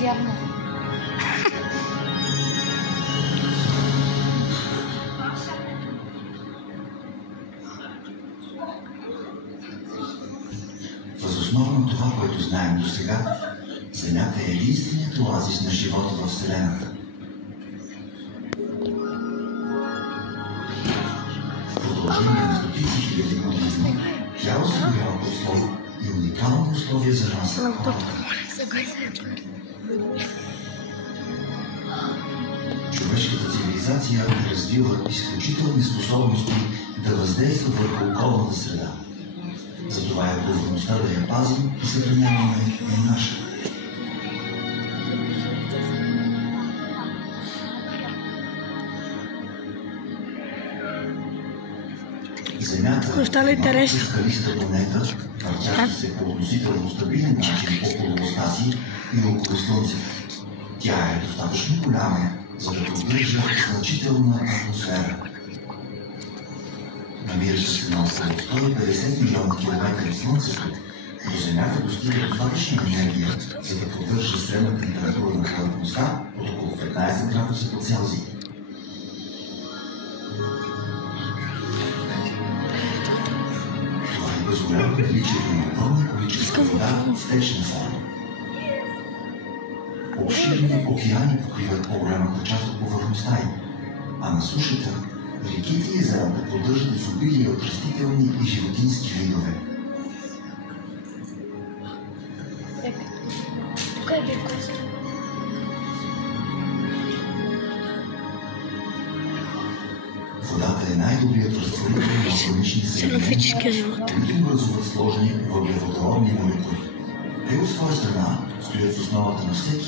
Вярно. Въз основа на това, което знаем до сега, Земята е единственият оазис на живота във Вселената. В продължение на стотици хиляди години тя осигурява подслон и уникални условия за развитие. Човешката цивилизация е развила изключителни способности да въздейства върху околната среда. Затова е отговорността да я пазим и съхраняваме е наша. Земята е малка скалиста планета, въртяща се по относително стабилен начин около оста си и около Слънцето. Тя е достатъчно голяма, за да поддържа значителна атмосфера. Намираща се на около 150 милиона километра от Слънцето, до Земята достига достатъчна енергия, за да поддържа средна температура на повърхността от около 15 градуса по Целзий. Това позволява наличието на огромни количества вода в течна форма. Обширни океани покриват по-голямата част от повърхността й, а на сушата реките и езерата поддържат изобилие от растителни и животински видове. Водата е най-добрият разтворител на органични съединения, които образуват сложни въглеродородни молекули. Те от своя страна стоят в основата на всеки